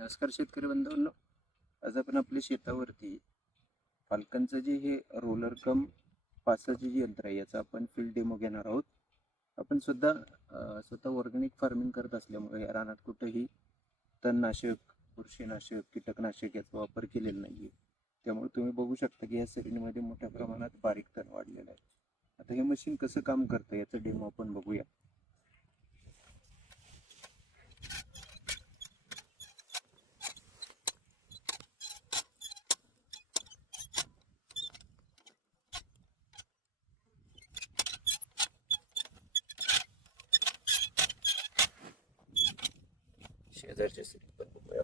नमस्कार शेतकरी बंधूंनो, आज आपण आपल्या शेतावरती फाल्कनचं जे हे रोलर कम पासाचे जे यंत्र आहे याचा आपण फील्ड डेमो घेणार आहोत. आपण स्वतः ऑर्गॅनिक फार्मिंग करत असल्यामुळे या रानात कुठेही तणनाशक, बुरशीनाशक, कीटकनाशक याचा वापर केलेला नाहीये. त्यामुळे तुम्ही बघू शकता की या सरींमध्ये मोठ्या प्रमाणात बारीक तण वाढलेलं आहे. आता हे मशीन कसं काम करतं याचा डेमो आपण बघूया. शेजारच्या सरी पण बघूया.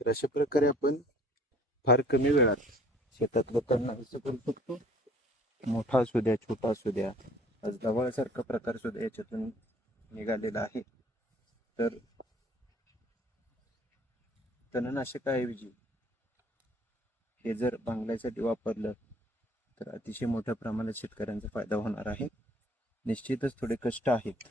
तर अशा प्रकारे आपण फार कमी वेळात शेतातलं तण नाहीसं करू शकतो. मोठा असू द्या, छोटा असू द्या. आज गव्हाळसारखा प्रकार सुद्धा याच्यातून निघालेला आहे. तर तणनाशकाऐवजी हे जर बांगल्यासाठी वापरलं तर अतिशय मोठ्या प्रमाणात शेतकऱ्यांचा फायदा होणार आहे. निश्चितच थोडे कष्ट आहेत,